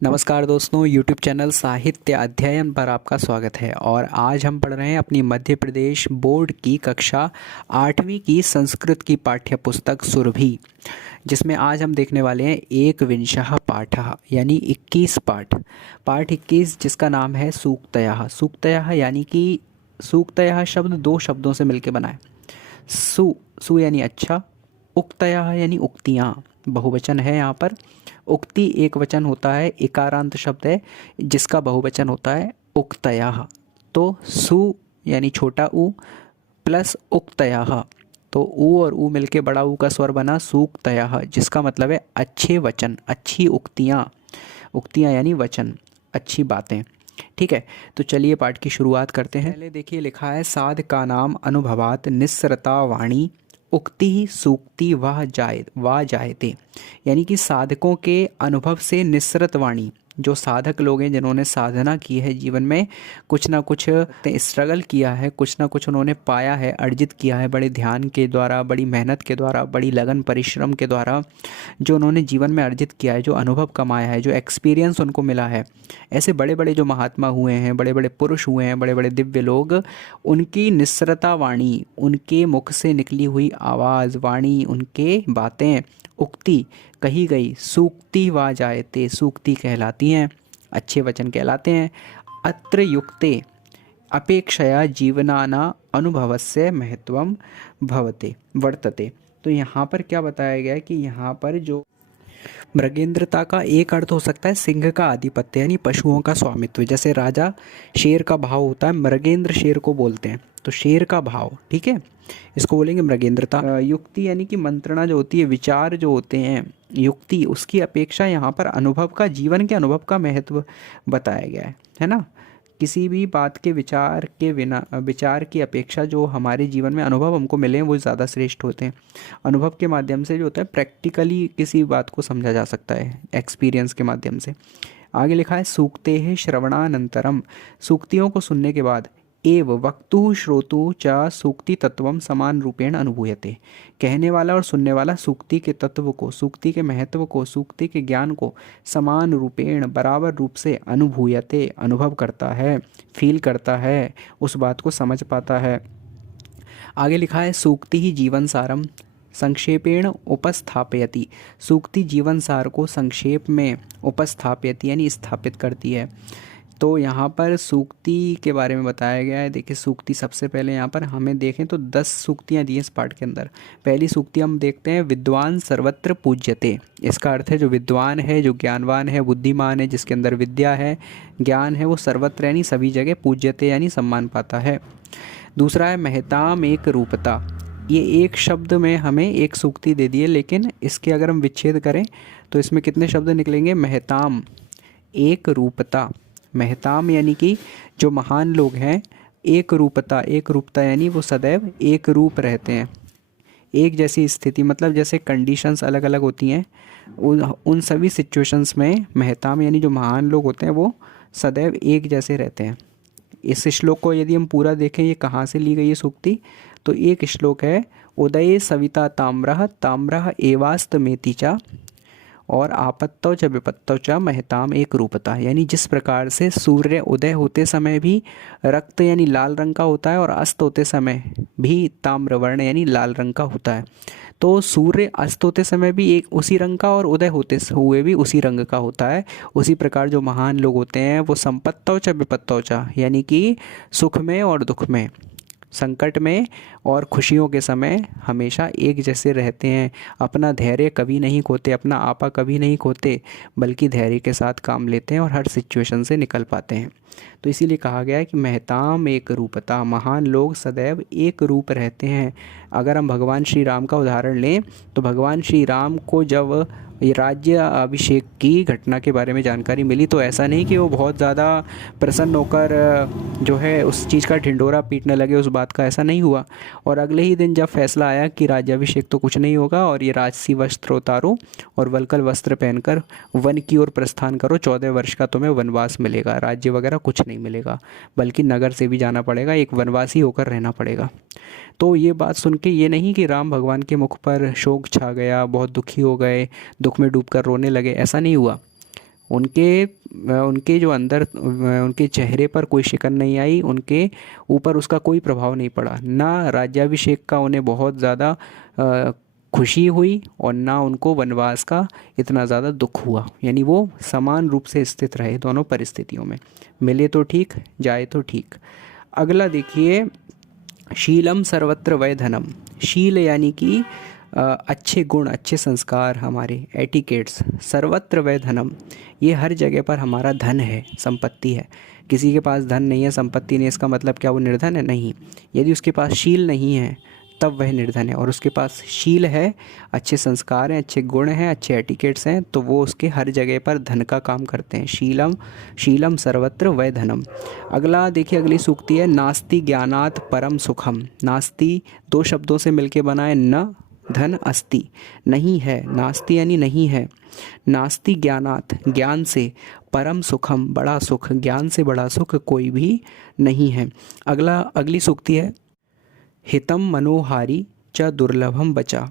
नमस्कार दोस्तों, YouTube channel साहित्य अध्ययन पर आपका स्वागत है। और आज हम पढ़ रहे हैं अपनी मध्य प्रदेश बोर्ड की कक्षा 8वीं की संस्कृत की पाठ्य पुस्तक सुरभि, जिसमें आज हम देखने वाले हैं एक विंशः पाठः यानी 21 पाठ 21, जिसका नाम है सूक्तयः। सूक्तयः यानी कि सूक्तयः शब्द दो शब्दों से मिलकर बना है। सु यानी अच्छा, उक्तयः यानी उक्तियाँ, बहुवचन है यहाँ पर। उक्ति एक वचन होता है, इकारांत शब्द है जिसका बहुवचन होता है उक्तयः। तो सु यानी छोटा ऊ प्लस उक्तयः, तो ऊ और ऊ मिलके बड़ा ऊ का स्वर बना सूक्तयः, जिसका मतलब है अच्छे वचन, अच्छी उक्तियाँ। उक्तियाँ यानी वचन, अच्छी बातें। ठीक है, तो चलिए पाठ की शुरुआत करते हैं। पहले देखिए लिखा है साध का नाम अनुभवात निस्सरता वाणी उक्ति ही सूक्ति वाह जायते, यानी कि साधकों के अनुभव से निस्सरत वाणी, जो साधक लोग हैं जिन्होंने साधना की है, जीवन में कुछ ना कुछ स्ट्रगल किया है, कुछ ना कुछ उन्होंने पाया है, अर्जित किया है, बड़े ध्यान के द्वारा, बड़ी मेहनत के द्वारा, बड़ी लगन परिश्रम के द्वारा जो उन्होंने जीवन में अर्जित किया है, जो अनुभव कमाया है, जो एक्सपीरियंस उनको मिला है, ऐसे बड़े बड़े जो महात्मा हुए हैं, बड़े बड़े पुरुष हुए हैं, बड़े बड़े दिव्य लोग, उनकी निस्सरता वाणी, उनके मुख से निकली हुई आवाज़, वाणी, उनके बातें, उक्ति कही गई सूक्ति वा जायते, सूक्ति कहलाती हैं, अच्छे वचन कहलाते हैं। अत्र युक्ते अपेक्षया जीवनाना अनुभवस्य महत्वम भवते वर्तते। तो यहाँ पर क्या बताया गया है कि यहाँ पर जो मृगेंद्रता का एक अर्थ हो सकता है सिंह का आधिपत्य यानी पशुओं का स्वामित्व। जैसे राजा शेर का भाव होता है, मृगेंद्र शेर को बोलते हैं, तो शेर का भाव, ठीक है, इसको बोलेंगे मृगेंद्रता। युक्ति यानी कि मंत्रणा जो होती है, विचार जो होते हैं, युक्ति, उसकी अपेक्षा यहाँ पर अनुभव का, जीवन के अनुभव का महत्व बताया गया है ना। किसी भी बात के विचार के बिना, विचार की अपेक्षा जो हमारे जीवन में अनुभव हमको मिले हैं वो ज़्यादा श्रेष्ठ होते हैं। अनुभव के माध्यम से जो होता है प्रैक्टिकली किसी बात को समझा जा सकता है, एक्सपीरियंस के माध्यम से। आगे लिखा है सूक्ते है श्रवणानंतरम, सूक्तियों को सुनने के बाद एव वक्तु श्रोतु च सूक्ति तत्वम समान रूपेण अनुभूयते, कहने वाला और सुनने वाला सूक्ति के तत्व को, सूक्ति के महत्व को, सूक्ति के ज्ञान को समान रूपेण, बराबर रूप से अनुभूयते, अनुभव करता है, फील करता है, उस बात को समझ पाता है। आगे लिखा है सूक्ति ही जीवन सारम संक्षेपेण उपस्थापयति, सूक्ति जीवन सार को संक्षेप में उपस्थापयति यानी स्थापित करती है। तो यहाँ पर सूक्ति के बारे में बताया गया है। देखिए सूक्ति सबसे पहले यहाँ पर हमें देखें तो 10 सूक्तियाँ दी हैं इस पाठ के अंदर। पहली सूक्ति हम देखते हैं विद्वान सर्वत्र पूज्यते, इसका अर्थ है जो विद्वान है, जो ज्ञानवान है, बुद्धिमान है, जिसके अंदर विद्या है, ज्ञान है, वो सर्वत्र यानी सभी जगह पूज्यते यानी सम्मान पाता है। दूसरा है महताम एक रूपता, ये एक शब्द में हमें एक सूक्ति दे दी है, लेकिन इसके अगर हम विच्छेद करें तो इसमें कितने शब्द निकलेंगे, महताम एक रूपता। महताम यानी कि जो महान लोग हैं, एक रूपता, एक रूपता यानी वो सदैव एक रूप रहते हैं, एक जैसी स्थिति, मतलब जैसे कंडीशंस अलग अलग होती हैं, उन सभी सिचुएशंस में महताम यानी जो महान लोग होते हैं वो सदैव एक जैसे रहते हैं। इस श्लोक को यदि हम पूरा देखें, ये कहाँ से ली गई है सूक्ति, तो एक श्लोक है उदये सविता ताम्रः ताम्रः एवास्तमेति च, और आपत्तौ च विपत्तौ च महताम एक रूपता, यानी जिस प्रकार से सूर्य उदय होते समय भी रक्त यानी लाल रंग का होता है और अस्त होते समय भी ताम्रवर्ण यानी लाल रंग का होता है, तो सूर्य अस्त होते समय भी एक उसी रंग का और उदय होते हुए भी उसी रंग का होता है। उसी प्रकार जो महान लोग होते हैं वो संपत्तौ च विपत्तौ च, यानी कि सुख में और दुख में, संकट में और खुशियों के समय हमेशा एक जैसे रहते हैं। अपना धैर्य कभी नहीं खोते, अपना आपा कभी नहीं खोते, बल्कि धैर्य के साथ काम लेते हैं और हर सिचुएशन से निकल पाते हैं। तो इसीलिए कहा गया है कि महताम एक रूपता, महान लोग सदैव एक रूप रहते हैं। अगर हम भगवान श्री राम का उदाहरण लें तो भगवान श्री राम को जब ये राज्य अभिषेक की घटना के बारे में जानकारी मिली तो ऐसा नहीं कि वो बहुत ज़्यादा प्रसन्न होकर जो है उस चीज़ का ढिंढोरा पीटने लगे, उस बात का ऐसा नहीं हुआ। और अगले ही दिन जब फैसला आया कि राज्याभिषेक तो कुछ नहीं होगा और ये राजसी वस्त्र उतारो और वल्कल वस्त्र पहनकर वन की ओर प्रस्थान करो, 14 वर्ष का तुम्हें वनवास मिलेगा, राज्य वगैरह कुछ नहीं मिलेगा, बल्कि नगर से भी जाना पड़ेगा, एक वनवासी होकर रहना पड़ेगा। तो ये बात सुन के ये नहीं कि राम भगवान के मुख पर शोक छा गया, बहुत दुखी हो गए, दुख में डूबकर रोने लगे, ऐसा नहीं हुआ। उनके उनके जो अंदर उनके चेहरे पर कोई शिकन नहीं आई, उनके ऊपर उसका कोई प्रभाव नहीं पड़ा। ना राज्याभिषेक का उन्हें बहुत ज़्यादा खुशी हुई और ना उनको वनवास का इतना ज़्यादा दुख हुआ। यानी वो समान रूप से स्थित रहे दोनों परिस्थितियों में, मिले तो ठीक, जाए तो ठीक। अगला देखिए, शीलम सर्वत्र वै धनम। शील यानी कि अच्छे गुण, अच्छे संस्कार, हमारे एटिकेट्स। सर्वत्र वै धनम, ये हर जगह पर हमारा धन है, संपत्ति है। किसी के पास धन नहीं है, संपत्ति नहीं है, इसका मतलब क्या वो निर्धन है? नहीं। यदि उसके पास शील नहीं है तब वह निर्धन है, और उसके पास शील है, अच्छे संस्कार हैं, अच्छे गुण हैं, अच्छे एटिकेट्स हैं, तो वो उसके हर जगह पर धन का काम करते हैं। शीलम शीलम सर्वत्र वै धनम। अगला देखिए, अगली सूक्ति है, नास्ति ज्ञानात् परम सुखम। नास्ति दो शब्दों से मिलके बना है, न धन अस्ति, नहीं है। नास्ति यानी नहीं है। नास्ति ज्ञानात्, ज्ञान से, परम सुखम, बड़ा सुख, ज्ञान से बड़ा सुख कोई भी नहीं है। अगली सूक्ति है, हितम मनोहारी च दुर्लभम बचा।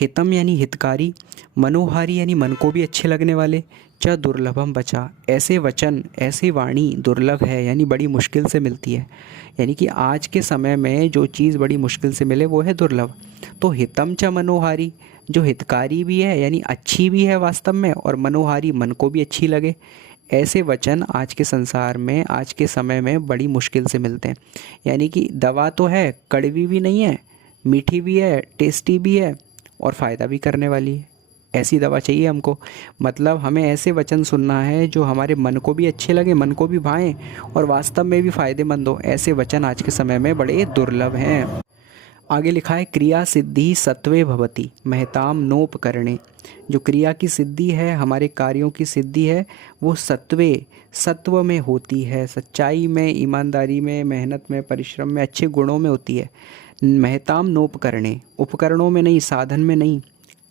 हितम यानी हितकारी, मनोहारी यानी मन को भी अच्छे लगने वाले, च दुर्लभम बचा, ऐसे वचन, ऐसी वाणी दुर्लभ है, यानी बड़ी मुश्किल से मिलती है। यानी कि आज के समय में जो चीज़ बड़ी मुश्किल से मिले वो है दुर्लभ। तो हितम च मनोहारी, जो हितकारी भी है यानी अच्छी भी है वास्तव में, और मनोहारी मन को भी अच्छी लगे, ऐसे वचन आज के संसार में, आज के समय में बड़ी मुश्किल से मिलते हैं। यानी कि दवा तो है, कड़वी भी नहीं है, मीठी भी है, टेस्टी भी है, और फ़ायदा भी करने वाली है। ऐसी दवा चाहिए हमको। मतलब हमें ऐसे वचन सुनना है जो हमारे मन को भी अच्छे लगे, मन को भी भाएं, और वास्तव में भी फ़ायदेमंद हो। ऐसे वचन आज के समय में बड़े दुर्लभ हैं। आगे लिखा है, क्रिया सिद्धि सत्वे भवति महताम नोपकरणे। जो क्रिया की सिद्धि है, हमारे कार्यों की सिद्धि है, वो सत्वे, सत्व में होती है, सच्चाई में, ईमानदारी में, मेहनत में, परिश्रम में, अच्छे गुणों में होती है। महताम नोपकरणे, उपकरणों में नहीं, साधन में नहीं।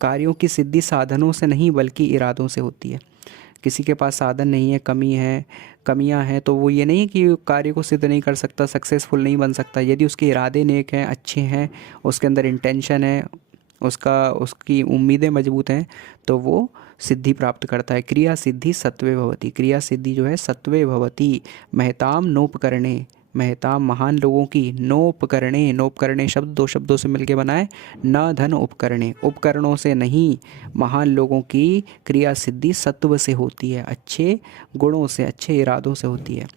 कार्यों की सिद्धि साधनों से नहीं बल्कि इरादों से होती है। किसी के पास साधन नहीं है, कमियां हैं, तो वो ये नहीं कि कार्य को सिद्ध नहीं कर सकता, सक्सेसफुल नहीं बन सकता। यदि उसके इरादे नेक हैं, अच्छे हैं, उसके अंदर इंटेंशन है, उसकी उम्मीदें मजबूत हैं, तो वो सिद्धि प्राप्त करता है। क्रिया सिद्धि सत्वे भवति, क्रिया सिद्धि जो है सत्वे भवति महताम नोपकरणे। महताम महान लोगों की, नोपकरणे, नोपकरणे शब्द दो शब्दों से मिलके बनाए, न धन उपकरणे, उपकरणों से नहीं, महान लोगों की क्रिया सिद्धि सत्व से होती है, अच्छे गुणों से, अच्छे इरादों से होती है।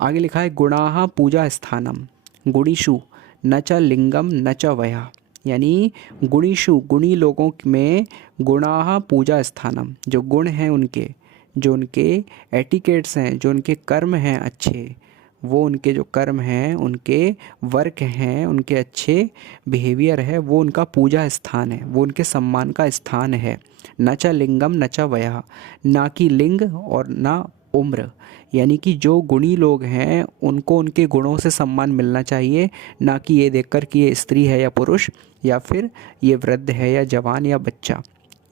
आगे लिखा है, गुणाः पूजा स्थानम गुणीषु न च लिंगम न च वया। यानी गुणीषु, गुणी लोगों में, गुणाः पूजा स्थानम, जो गुण हैं उनके, जो उनके एटिकेट्स हैं, जो उनके कर्म हैं अच्छे, वो उनके जो कर्म हैं, उनके वर्क हैं, उनके अच्छे बिहेवियर है, वो उनका पूजा स्थान है, वो उनके सम्मान का स्थान है। न च लिंगम न च वयः, ना कि लिंग और ना उम्र। यानी कि जो गुणी लोग हैं उनको उनके गुणों से सम्मान मिलना चाहिए, ना कि ये देखकर कि ये स्त्री है या पुरुष, या फिर ये वृद्ध है या जवान या बच्चा।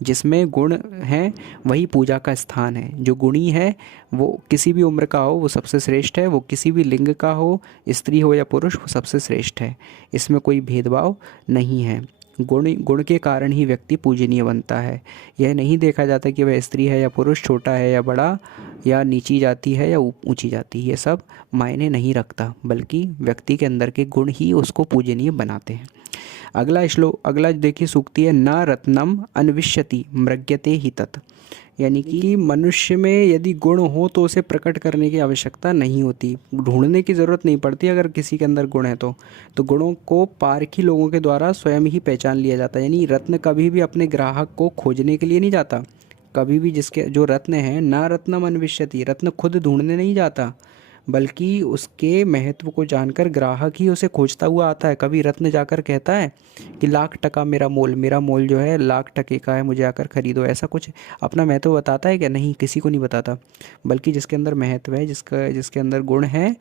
जिसमें गुण हैं वही पूजा का स्थान है। जो गुणी है वो किसी भी उम्र का हो वो सबसे श्रेष्ठ है, वो किसी भी लिंग का हो, स्त्री हो या पुरुष, वो सबसे श्रेष्ठ है। इसमें कोई भेदभाव नहीं है। गुण के कारण ही व्यक्ति पूजनीय बनता है। यह नहीं देखा जाता कि वह स्त्री है या पुरुष, छोटा है या बड़ा, या नीची जाति है या ऊंची जाति, ये सब मायने नहीं रखता, बल्कि व्यक्ति के अंदर के गुण ही उसको पूजनीय बनाते हैं। अगला देखिए सूक्ति है, न रत्नम अन्विष्यति मृग्यते ही तत्। यानी कि मनुष्य में यदि गुण हो तो उसे प्रकट करने की आवश्यकता नहीं होती, ढूंढने की ज़रूरत नहीं पड़ती। अगर किसी के अंदर गुण है तो गुणों को पारखी लोगों के द्वारा स्वयं ही पहचान लिया जाता है। यानी रत्न कभी भी अपने ग्राहक को खोजने के लिए नहीं जाता। कभी भी जिसके जो रत्न है, ना रत्नम अन्विष्यति, रत्न खुद ढूंढने नहीं जाता, बल्कि उसके महत्व को जानकर ग्राहक ही उसे खोजता हुआ आता है। कभी रत्न जाकर कहता है कि लाख टका मेरा मोल जो है लाख टके का है, मुझे आकर खरीदो। ऐसा कुछ अपना महत्व बताता है क्या? नहीं, किसी को नहीं बताता। बल्कि जिसके अंदर महत्व है, जिसके अंदर गुण है,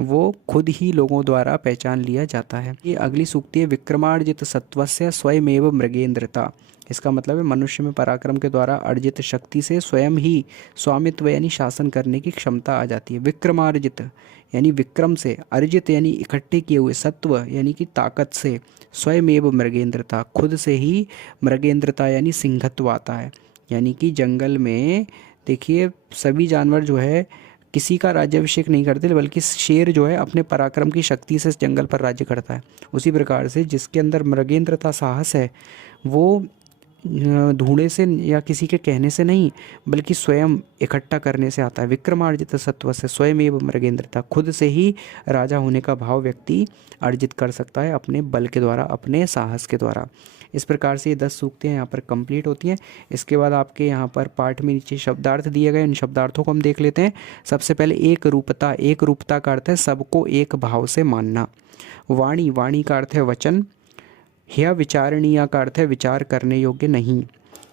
वो खुद ही लोगों द्वारा पहचान लिया जाता है। ये अगली सूक्ति है, विक्रमार्जित सत्वस्य स्वयमेव मृगेंद्रता। इसका मतलब है मनुष्य में पराक्रम के द्वारा अर्जित शक्ति से स्वयं ही स्वामित्व यानी शासन करने की क्षमता आ जाती है। विक्रमार्जित यानी विक्रम से, अर्जित यानी इकट्ठे किए हुए, सत्व यानी कि ताकत से, स्वयमेव मृगेंद्रता खुद से ही मृगेंद्रता यानी सिंहत्व आता है। यानी कि जंगल में देखिए सभी जानवर जो है किसी का राज्याभिषेक नहीं करते, बल्कि शेर जो है अपने पराक्रम की शक्ति से इस जंगल पर राज्य करता है। उसी प्रकार से जिसके अंदर मृगेंद्रता साहस है वो ढूंढे से या किसी के कहने से नहीं, बल्कि स्वयं इकट्ठा करने से आता है। विक्रमार्जित सत्व से स्वयं एवं मृगेंद्रता, खुद से ही राजा होने का भाव व्यक्ति अर्जित कर सकता है अपने बल के द्वारा, अपने साहस के द्वारा। इस प्रकार से ये 10 सूक्तें यहाँ पर कंप्लीट होती हैं। इसके बाद आपके यहाँ पर पाठ में नीचे शब्दार्थ दिए गए, इन शब्दार्थों को हम देख लेते हैं। सबसे पहले एक रूपता, एक रूपता का अर्थ है सबको एक भाव से मानना। वाणी, वाणी का अर्थ है वचन। ह्य विचारणीय का अर्थ है विचार करने योग्य नहीं।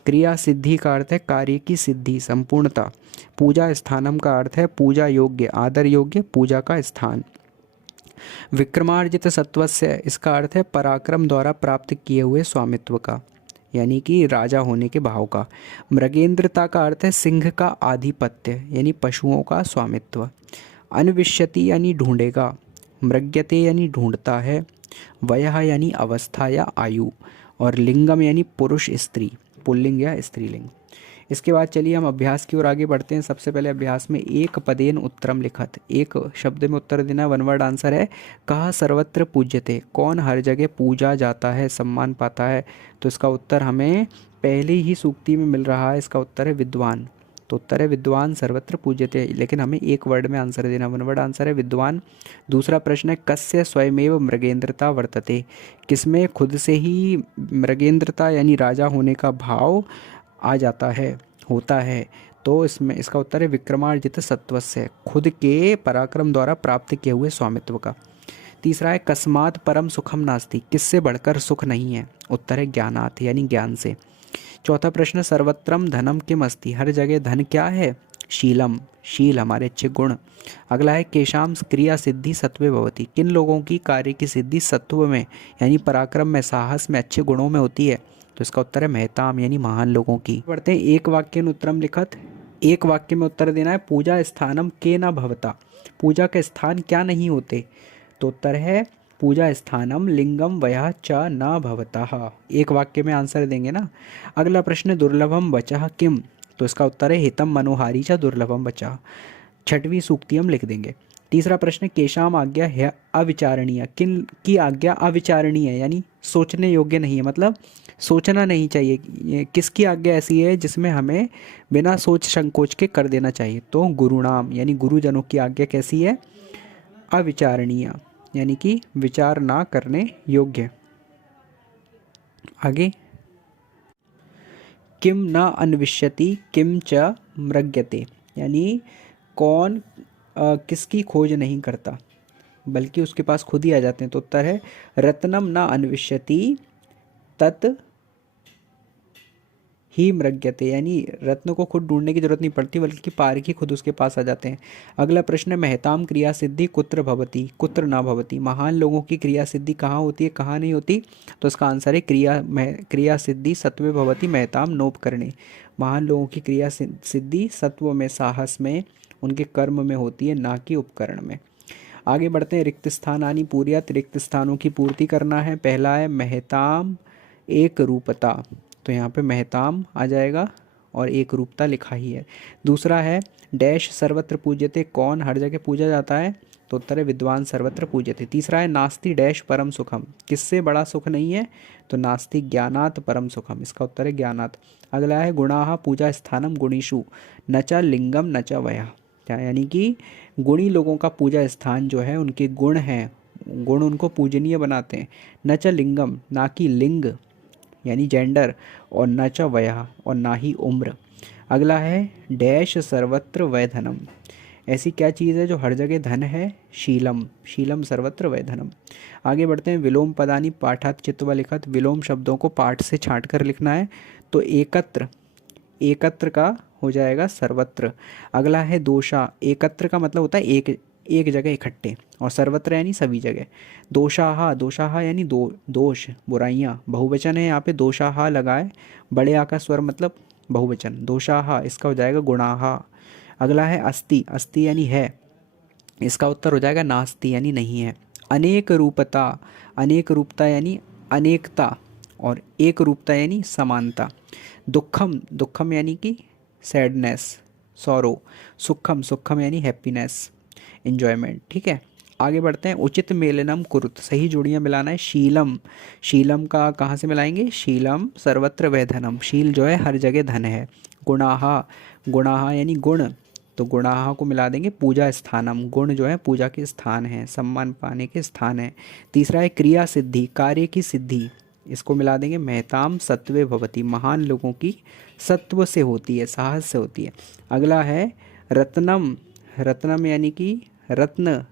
क्रिया सिद्धि का अर्थ है कार्य की सिद्धि, संपूर्णता। पूजा स्थानम का अर्थ है पूजा योग्य, आदर योग्य, पूजा का स्थान। विक्रमार्जित सत्वस्य, इसका अर्थ है पराक्रम द्वारा प्राप्त किए हुए स्वामित्व का, यानी कि राजा होने के भाव का। मृगेंद्रता का अर्थ है सिंह का आधिपत्य, यानी पशुओं का स्वामित्व। अन्विष्यति यानी ढूंढेगा। मृग्यते यानी ढूंढता है। वयः यानी अवस्था या आयु। और लिंगम यानी पुरुष स्त्री, पुल्लिंग या स्त्रीलिंग। इसके बाद चलिए हम अभ्यास की ओर आगे बढ़ते हैं। सबसे पहले अभ्यास में एक पदेन उत्तरम लिखत, एक शब्द में उत्तर देना। वन वर्ड आंसर है कहा सर्वत्र पूज्यते, कौन हर जगह पूजा जाता है, सम्मान पाता है। तो इसका उत्तर हमें पहले ही सूक्ति में मिल रहा है, इसका उत्तर है विद्वान। तो उत्तर है विद्वान सर्वत्र पूज्यते, लेकिन हमें एक वर्ड में आंसर देना। वन वर्ड आंसर है विद्वान। दूसरा प्रश्न है कस्य स्वयमेव मृगेंद्रता वर्तते, किसमें खुद से ही मृगेंद्रता यानी राजा होने का भाव आ जाता है, होता है। तो इसमें इसका उत्तर है विक्रमार्जित सत्वस्य, खुद के पराक्रम द्वारा प्राप्त किए हुए स्वामित्व का। तीसरा है कस्मात् परम सुखम नास्ति, किससे बढ़कर सुख नहीं है। उत्तर है ज्ञानात् यानी ज्ञान से। चौथा प्रश्न सर्वत्रम धनम किम अस्ति, हर जगह धन क्या है। शीलम, शील हमारे अच्छे गुण। अगला है केशाम क्रिया सिद्धि सत्वे भवति, किन लोगों की कार्य की सिद्धि सत्व में यानी पराक्रम में, साहस में, अच्छे गुणों में होती है। तो इसका उत्तर है महताम यानी महान लोगों की। बढ़ते हैं एक वाक्य उत्तरम लिखत, एक वाक्य में उत्तर देना है पूजा स्थानम के न भवता, पूजा के स्थान क्या नहीं होते। तो उत्तर है पूजा स्थानम लिंगम वयः च न भवतः। एक वाक्य में आंसर देंगे ना। अगला प्रश्न दुर्लभम वचः किम, तो इसका उत्तर है हितम मनोहारी च दुर्लभम वचः, छठवीं सूक्ति हम लिख देंगे। तीसरा प्रश्न केशाम आज्ञा है अविचारणीय, किन की आज्ञा अविचारणीय है यानी सोचने योग्य नहीं है, मतलब सोचना नहीं चाहिए। किसकी आज्ञा ऐसी है जिसमें हमें बिना सोच संकोच के कर देना चाहिए। तो गुरुनाम यानी गुरुजनों की आज्ञा कैसी है, अविचारणीय यानी कि विचार ना करने योग्य। आगे किम न अन्विष्यति किम च मृग्यते, यानी कौन किसकी खोज नहीं करता बल्कि उसके पास खुद ही आ जाते हैं। तो उत्तर है रत्नम न अन्विष्यति तत् ही मृग्यते, यानी रत्न को खुद ढूंढने की जरूरत नहीं पड़ती बल्कि पारखी खुद उसके पास आ जाते हैं। अगला प्रश्न है महताम क्रिया सिद्धि कुत्र भवति कुत्र ना भवति, महान लोगों की क्रिया सिद्धि कहाँ होती है, कहाँ नहीं होती। तो इसका आंसर है क्रिया सिद्धि सत्वे भवति महताम नोपकरणे, महान लोगों की क्रिया सिद्धि सत्व में, साहस में, उनके कर्म में होती है, ना कि उपकरण में। आगे बढ़ते हैं रिक्त स्थानानि पूर्यात्, रिक्त स्थानों की पूर्ति करना है। पहला है महताम एक रूपता, तो यहाँ पे महताम आ जाएगा और एक रूपता लिखा ही है। दूसरा है डैश सर्वत्र पूज्यते, कौन हर जगह पूजा जाता है। तो उत्तर है विद्वान सर्वत्र पूज्यते। तीसरा है नास्ति डैश परम सुखम, किससे बड़ा सुख नहीं है। तो नास्ति ज्ञानात् परम सुखम, इसका उत्तर है ज्ञानात्। अगला है गुणाः पूजा स्थानम गुणीषु न च लिंगम न च वयः, यानी कि गुणी लोगों का पूजा स्थान जो है उनके गुण हैं, गुण उनको पूजनीय बनाते हैं। न च लिंगम, ना कि लिंग यानी जेंडर, और न च वयः और ना ही उम्र। अगला है डैश सर्वत्र वै धनम, ऐसी क्या चीज़ है जो हर जगह धन है। शीलम, शीलम सर्वत्र वै धनम। आगे बढ़ते हैं विलोम पदानि पाठात् चित्वा लिखत, विलोम शब्दों को पाठ से छांट कर लिखना है। तो एकत्र, एकत्र का हो जाएगा सर्वत्र। अगला है दोषा, एकत्र का मतलब होता है एक जगह इकट्ठे, और सर्वत्र यानी सभी जगह। दोषाहा, दोषाहा यानी दोष, बुराइयाँ, बहुवचन है यहाँ पे, दोषाहा लगाए, बड़े आ का स्वर मतलब बहुवचन, दोषाहा, इसका हो जाएगा गुणाहा। अगला है अस्ति, अस्ति यानी है, इसका उत्तर हो जाएगा नास्ति यानी नहीं है। अनेक रूपता, अनेक रूपता यानी अनेकता, और एक रूपता यानी समानता। दुखम, दुखम यानी कि सैडनेस, सौरो, सुखम, सुखम यानी हैप्पीनेस, इन्जॉयमेंट। ठीक है, आगे बढ़ते हैं। उचित मेलनम कुरुत, सही जोड़ियाँ मिलाना है। शीलम, शीलम का कहाँ से मिलाएंगे? शीलम सर्वत्र वै धनम, शील जो है हर जगह धन है। गुणाहा, गुणाहा यानी गुण, तो गुणाहा को मिला देंगे पूजा स्थानम, गुण जो है पूजा के स्थान है, सम्मान पाने के स्थान है। तीसरा है क्रिया सिद्धि, कार्य की सिद्धि, इसको मिला देंगे महताम सत्वे भवती, महान लोगों की सत्व से होती है, साहस से होती है। अगला है रत्नम, रत्नम यानी कि रत्न,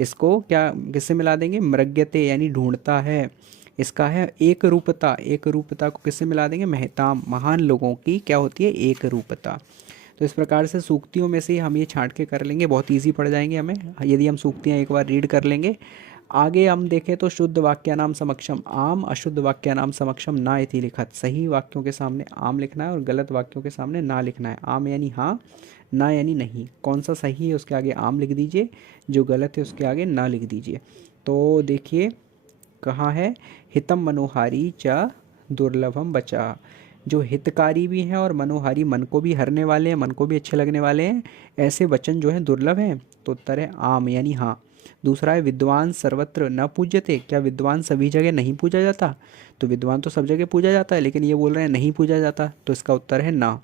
इसको क्या किससे मिला देंगे? मृग्यते यानी ढूंढता है। इसका है एक रूपता, एक रूपता को किससे मिला देंगे? महताम, महान लोगों की क्या होती है? एक रूपता। तो इस प्रकार से सूक्तियों में से हम ये छांट के कर लेंगे, बहुत इजी पड़ जाएंगे हमें यदि हम सूक्तियाँ एक बार रीड कर लेंगे। आगे हम देखें तो शुद्ध वाक्यानाम समक्षम आम, अशुद्ध वाक्यानाम समक्षम ना इति लिखत, सही वाक्यों के सामने आम लिखना है और गलत वाक्यों के सामने ना लिखना है। आम यानी हाँ, ना यानी नहीं, कौन सा सही है उसके आगे आम लिख दीजिए, जो गलत है उसके आगे ना लिख दीजिए। तो देखिए कहाँ है? हितम मनोहारी च दुर्लभम बचा, जो हितकारी भी हैं और मनोहारी, मन को भी हरने वाले हैं, मन को भी अच्छे लगने वाले हैं, ऐसे वचन जो हैं दुर्लभ हैं। तो उत्तर है आम यानी हाँ। दूसरा है विद्वान सर्वत्र न पूज्यते, क्या विद्वान सभी जगह नहीं पूजा जाता? तो विद्वान तो सब जगह पूजा जाता है, लेकिन ये बोल रहे हैं नहीं पूजा जाता, तो इसका उत्तर है ना।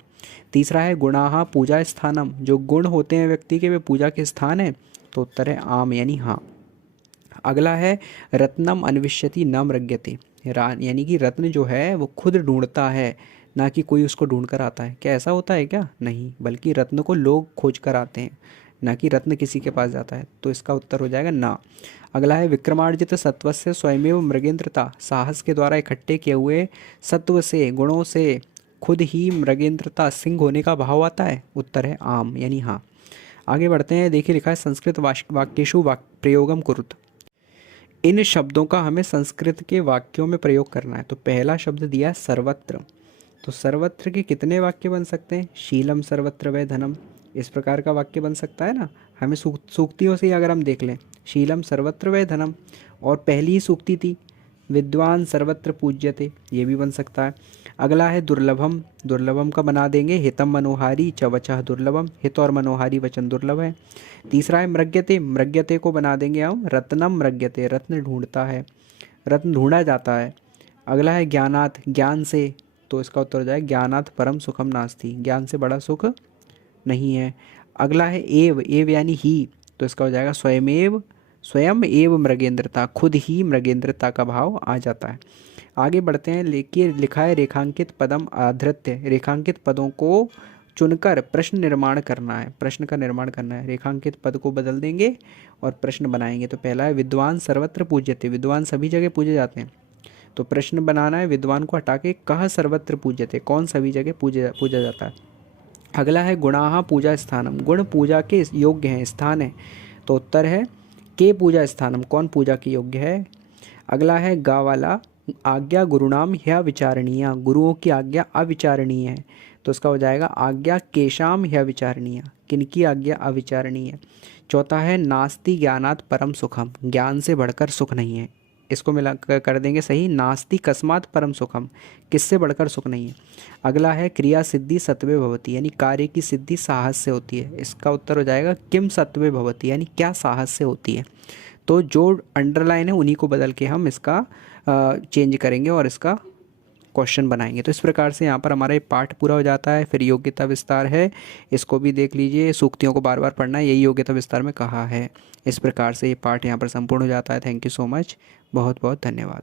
तीसरा है गुणाहा पूजा स्थानम, जो गुण होते हैं व्यक्ति के वे पूजा के स्थान है, तो उत्तर है आम यानी हाँ। अगला है रत्नम अन्विष्यति न मृग्यते, यानी कि रत्न जो है वो खुद ढूंढता है, ना कि कोई उसको ढूंढ कर आता है। क्या ऐसा होता है क्या? नहीं, बल्कि रत्न को लोग खोज कर आते हैं, ना कि रत्न किसी के पास जाता है, तो इसका उत्तर हो जाएगा ना। अगला है विक्रमार्जित सत्व से स्वयमेव मृगेंद्रता, साहस के द्वारा इकट्ठे किए हुए सत्व से, गुणों से खुद ही मृगेंद्रता, सिंह होने का भाव आता है, उत्तर है आम यानी हाँ। आगे बढ़ते हैं, देखिए लिखा है संस्कृत वाक्येषु प्रयोगम कुरुत, इन शब्दों का हमें संस्कृत के वाक्यों में प्रयोग करना है। तो पहला शब्द दिया है सर्वत्र, तो सर्वत्र के कितने वाक्य बन सकते हैं? शीलम सर्वत्र वै धनम, इस प्रकार का वाक्य बन सकता है ना। हमें सूक्तियों से ही अगर हम देख लें, शीलम सर्वत्र वै धनम, और पहली ही सूक्ति थी विद्वान सर्वत्र पूज्यते, ये भी बन सकता है। अगला है दुर्लभम, दुर्लभम का बना देंगे हितम मनोहारी च वचः दुर्लभम, हित और मनोहारी वचन दुर्लभ है। तीसरा है मृग्यते, मृग्यते को बना देंगे हम रत्नम मृग्यते, रत्न ढूंढता है, रत्न ढूंढा जाता है। अगला है ज्ञानात्, ज्ञान से, तो इसका उत्तर हो जाएगा ज्ञानात् परम सुखम नास्ति, ज्ञान से बड़ा सुख नहीं है। अगला है एव, एव यानी ही, तो इसका हो जाएगा स्वयमेव, स्वयं एव मृगेंद्रता, खुद ही मृगेंद्रता का भाव आ जाता है। आगे बढ़ते हैं, लेकिन लिखा है रेखांकित पदम आधृत्य, रेखांकित पदों को चुनकर प्रश्न निर्माण करना है, प्रश्न का निर्माण करना है। रेखांकित पद को बदल देंगे और प्रश्न बनाएंगे। तो पहला है विद्वान सर्वत्र पूज्यते, विद्वान सभी जगह पूजे जाते हैं, तो प्रश्न बनाना है विद्वान को हटा के कह सर्वत्र पूज्यते, कौन सभी जगह पूजा जाता है। अगला है गुणाहा पूजा स्थानम, गुण पूजा के योग्य हैं, स्थान है, तो उत्तर है के पूजा स्थानम, कौन पूजा के योग्य है। अगला है गा वाला आज्ञा गुरुनाम ह्या विचारणीय, गुरुओं की आज्ञा अविचारणीय है, तो इसका हो जाएगा आज्ञा केशाम ह्या विचारणीय, किनकी आज्ञा अविचारणीय। चौथा है नास्ति ज्ञानात् परम सुखम, ज्ञान से बढ़कर सुख नहीं है, इसको मिला कर देंगे सही, नास्ति कस्मात् परम सुखम, किससे बढ़कर सुख नहीं है। अगला है क्रिया सिद्धि सत्वे भवती, यानी कार्य की सिद्धि साहस से होती है, इसका उत्तर हो जाएगा किम सत्वे भवती, यानी क्या साहस से होती है। तो जो अंडरलाइन है उन्हीं को बदल के हम इसका चेंज करेंगे और इसका क्वेश्चन बनाएंगे। तो इस प्रकार से यहाँ पर हमारा ये पार्ट पूरा हो जाता है। फिर योग्यता विस्तार है, इसको भी देख लीजिए, सूक्तियों को बार बार पढ़ना है, यही योग्यता विस्तार में कहा है। इस प्रकार से ये पार्ट यहाँ पर संपूर्ण हो जाता है। थैंक यू सो मच, बहुत बहुत धन्यवाद।